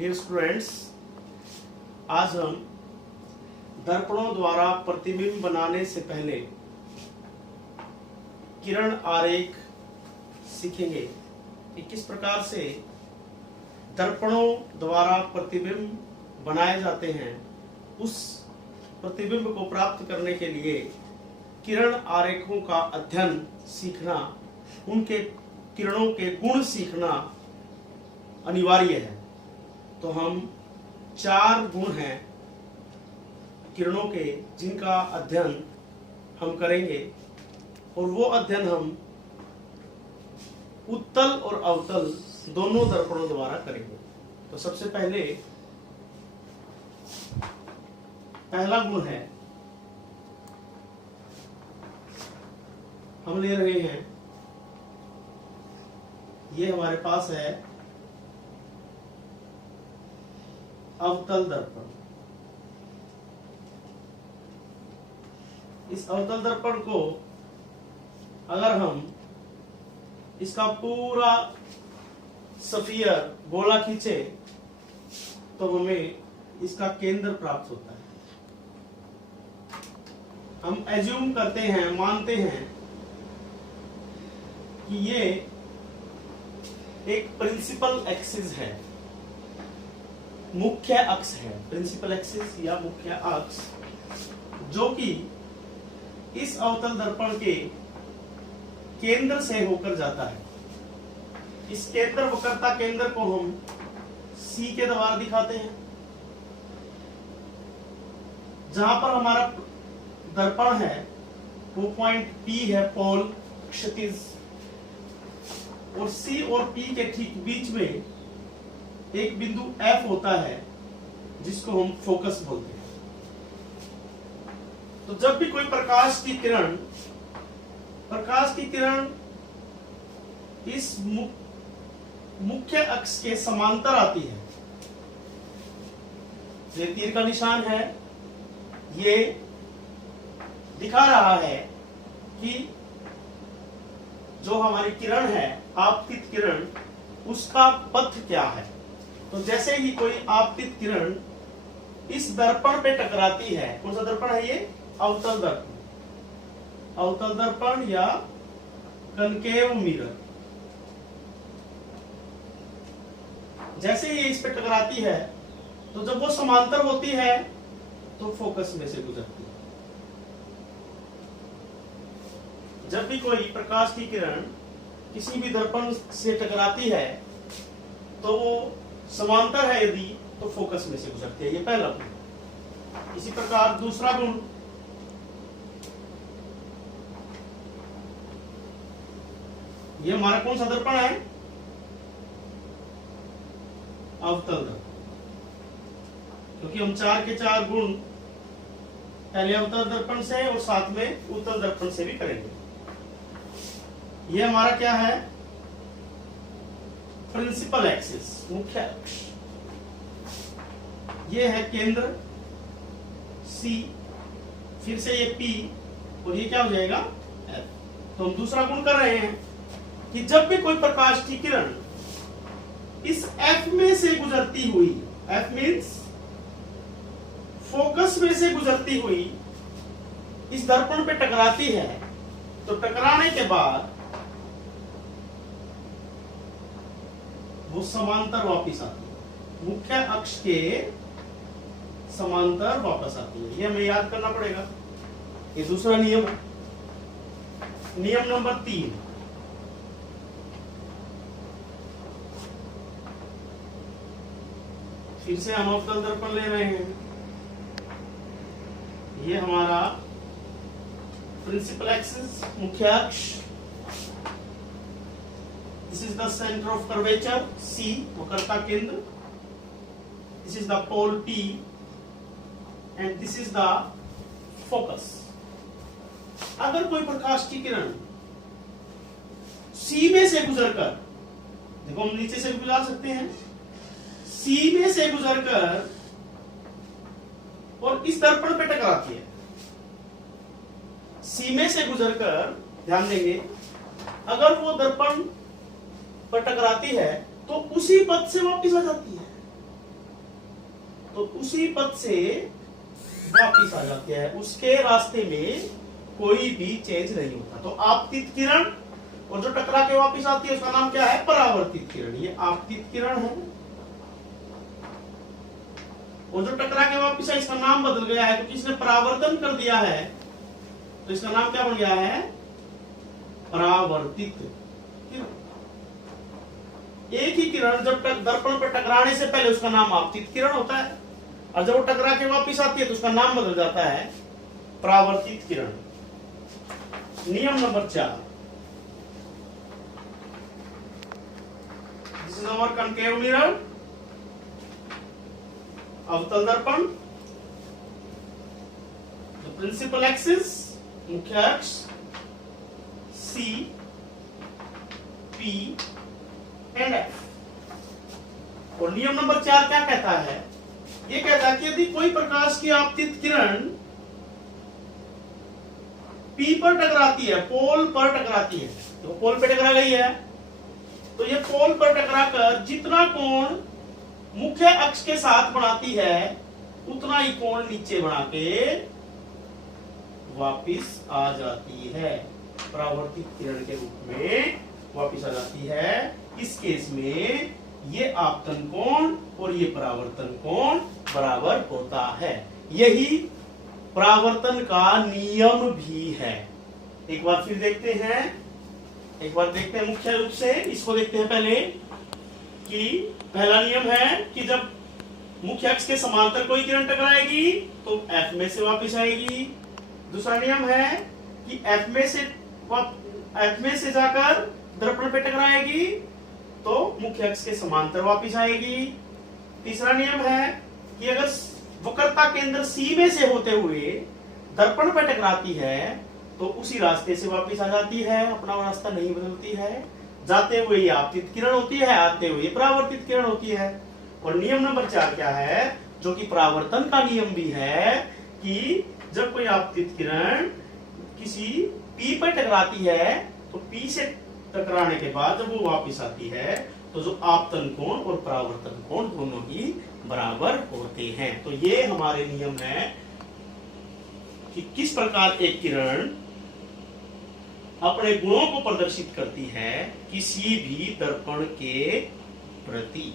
Dear students, आज हम दर्पणों द्वारा प्रतिबिंब बनाने से पहले किरण आरेख सीखेंगे कि किस प्रकार से दर्पणों द्वारा प्रतिबिंब बनाए जाते हैं। उस प्रतिबिंब को प्राप्त करने के लिए किरण आरेखों का अध्ययन सीखना, उनके किरणों के गुण सीखना अनिवार्य है। तो हम 4 गुण हैं किरणों के, जिनका अध्ययन हम करेंगे और वो अध्ययन हम उत्तल और अवतल दोनों दर्पणों द्वारा करेंगे। तो सबसे पहला गुण है, हम ले रहे हैं, ये हमारे पास है अवतल दर्पण। इस अवतल दर्पण को अगर हम इसका पूरा स्फीयर गोला खींचे तो हमें इसका केंद्र प्राप्त होता है। हम एज्यूम करते हैं, मानते हैं कि ये एक प्रिंसिपल एक्सिस है, मुख्य अक्ष है, प्रिंसिपल एक्सिस या मुख्य अक्ष, जो कि इस अवतल दर्पण के केंद्र से होकर जाता है। इस केंद्र वक्रता केंद्र को हम C के द्वारा दिखाते हैं। जहां पर हमारा दर्पण है वो पॉइंट P है, पोल क्षितिज, और C और P के ठीक बीच में एक बिंदु F होता है जिसको हम फोकस बोलते हैं। तो जब भी कोई प्रकाश की किरण इस मुख्य अक्ष के समांतर आती है, ये तीर का निशान है, ये दिखा रहा है कि जो हमारी किरण है, आपतित किरण, उसका पथ क्या है। तो जैसे ही कोई आपतित किरण इस दर्पण पे टकराती है, कौन सा दर्पण है ये? अवतल दर्पण, अवतल दर्पण या कनकेव मिरर। जैसे ही इस पे टकराती है तो जब वो समांतर होती है तो फोकस में से गुजरती है। जब भी कोई प्रकाश की किरण किसी भी दर्पण से टकराती है तो वो समांतर है यदि, तो फोकस में से गुजरती है। ये पहला गुण। इसी प्रकार दूसरा गुण, ये हमारा कौन सा दर्पण है? अवतल दर्पण। क्योंकि हम 4 के 4 गुण पहले अवतल दर्पण से और साथ में उत्तल दर्पण से भी करेंगे। ये हमारा क्या है? प्रिंसिपल एक्सिस, मुख्य अक्ष। ये है केंद्र C, फिर से ये P, और ये क्या हो जाएगा? F। तो हम दूसरा गुण कर रहे हैं कि जब भी कोई प्रकाश की किरण इस F में से गुजरती हुई, F मीन्स फोकस में से गुजरती हुई, इस दर्पण पे टकराती है, तो टकराने के बाद वो समांतर वापस आती है, मुख्य अक्ष के समांतर वापस आती है। ये हमें याद करना पड़ेगा। ये दूसरा नियम है। नियम नंबर 3, फिर से हम अवतल दर्पण ले रहे हैं। ये हमारा प्रिंसिपल एक्सिस, मुख्य अक्ष। This is the center of curvature C, वक्रता केंद्र। This is the pole P, and this is the focus. अगर कोई प्रकाश की किरण C में से गुजरकर, देखो हम नीचे से भी गुजार सकते हैं, C में से गुजरकर और इस दर्पण पे टकराती है, C में से गुजरकर, ध्यान देंगे, अगर वो दर्पण पर टकराती है तो उसी पथ से वापस आ जाती है। तो उसी पथ से वापिस आ जाते हैं, उसके रास्ते में कोई भी चेंज नहीं होता। तो आपतित किरण और जो टकरा के वापिस आती है उसका नाम क्या है? परावर्तित किरण। ये आपतित किरण है, और जो टकरा के वापिस है इसका नाम बदल गया है क्योंकि इसने परावर्तन कर दिया है, तो इसका नाम क्या बन गया है? परावर्तित किरण। एक ही किरण जब दर्पण पर टकराने से पहले उसका नाम आपतित किरण होता है, और जब वो टकरा के वापिस आती है तो उसका नाम बदल जाता है परावर्तित किरण। नियम number 4, this is our concave mirror, अवतल दर्पण। द प्रिंसिपल एक्सिस, मुख्य अक्ष C, P एंड F। और नियम नंबर 4 क्या कहता है? ये कहता है कि यदि कोई प्रकाश की आपतित किरण P पर टकराती है, पोल पर टकराती है, तो पोल पे टकरा गई है, तो ये पोल पर टकराकर जितना कोण मुख्य अक्ष के साथ बनाती है उतना ही कोण नीचे बना के वापिस आ जाती है, परावर्तित किरण के रूप में वापिस आ जाती है। इस केस में ये आपतन कोण और ये परावर्तन कोण बराबर होता है। यही परावर्तन का नियम भी है। एक बार फिर देखते हैं, मुख्य रूप से इसको देखते हैं पहले कि पहला नियम है कि जब मुख्य अक्ष के समांतर कोई किरण टकराएगी तो F में से वापस आएगी। दूसरा नियम है कि F में से जाकर दर्पण पे टकराएगी तो मुख्य अक्ष के समांतर वापस आएगी। तीसरा नियम है कि अगर वक्रता केंद्र C में से होते हुए दर्पण पे टकराती है तो उसी रास्ते से वापस आ जाती है, अपना रास्ता नहीं बदलती है। जाते हुए ये आपतित किरण होती है, आते हुए परावर्तित किरण होती है। और नियम नंबर 4 क्या है, जो कि परावर्तन का नियम भी है, कि जब कोई आपतित किरण किसी P पर टकराती है तो P से टकराने के बाद जब वो वापस आती है तो जो आपतन कोण और परावर्तन कोण दोनों ही बराबर होते हैं। तो ये हमारे नियम है कि किस प्रकार एक किरण अपने गुणों को प्रदर्शित करती है किसी भी दर्पण के प्रति।